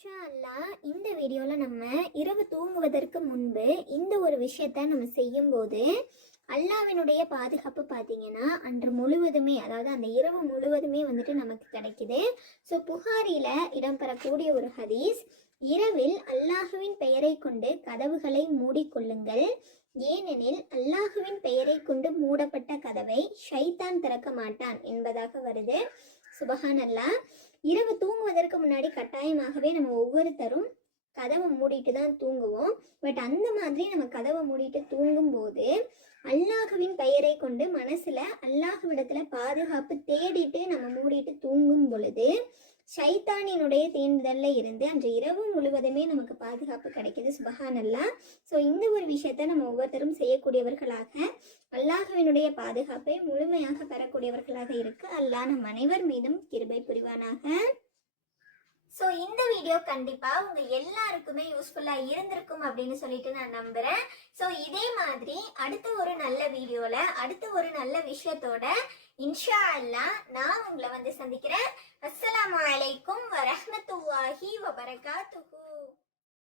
இன்ஷா அல்லாஹ் இந்த வீடியோவில் நம்ம இரவு தூங்குவதற்கு முன்பு இந்த ஒரு விஷயத்த நம்ம செய்யும்போது அல்லாஹ்வினுடைய பாதுகாப்பு பார்த்தீங்கன்னா அன்று முழுவதுமே, அதாவது அந்த இரவு முழுவதுமே வந்துட்டு நமக்கு கிடைக்குது. ஸோ புகாரில இடம்பெறக்கூடிய ஒரு ஹதீஸ், இரவில் அல்லாஹுவின் பெயரை கொண்டு கதவுகளை மூடிக்கொள்ளுங்கள், ஏனெனில் அல்லாஹுவின் பெயரை கொண்டு மூடப்பட்ட கதவை ஷைத்தான் திறக்க மாட்டான் என்பதாக வருது. சுபஹான் அல்லாஹ். இரவு தூங்குவதற்கு முன்னாடி கட்டாயமாகவே நம்ம ஒவ்வொருத்தரும் கதவை மூடிட்டு தான் தூங்குவோம். பட் அந்த மாதிரி நம்ம கதவை மூடிட்டு தூங்கும்போது அல்லாஹுவின் பெயரை கொண்டு மனசுல அல்லாஹுவிடத்துல பாதுகாப்பு தேடிட்டு நம்ம மூடிட்டு தூங்கும் பொழுது ஷைத்தானினுடைய தீண்டுதல்ல இருந்து அன்று இரவு முழுவதுமே நமக்கு பாதுகாப்பு கிடைக்குது. சுபஹான் அல்லாஹ். ஸோ இந்த ஒரு விஷயத்த நம்ம ஒவ்வொருத்தரும் செய்யக்கூடியவர்களாக அல்லாஹுவினுடைய பாதுகாப்பை முழுமையாக பெறக்கூடியவர்களாக இருக்கு. அல்லாஹ் நம் அனைவர் மீதும் கிருபை புரிவானாக. ஸோ இந்த வீடியோ கண்டிப்பா உங்க எல்லாருக்குமே யூஸ்ஃபுல்லா இருந்திருக்கும் அப்படின்னு சொல்லிட்டு நான் நம்புறேன். ஸோ இதே மாதிரி அடுத்த ஒரு நல்ல வீடியோல அடுத்த ஒரு நல்ல விஷயத்தோட இன்ஷா அல்லாஹ் நான் உங்களை வந்து சந்திக்கிறேன். அஸ்ஸலாமு அலைக்கும் வரஹ்மத்துல்லாஹி வபரகாத்துஹு.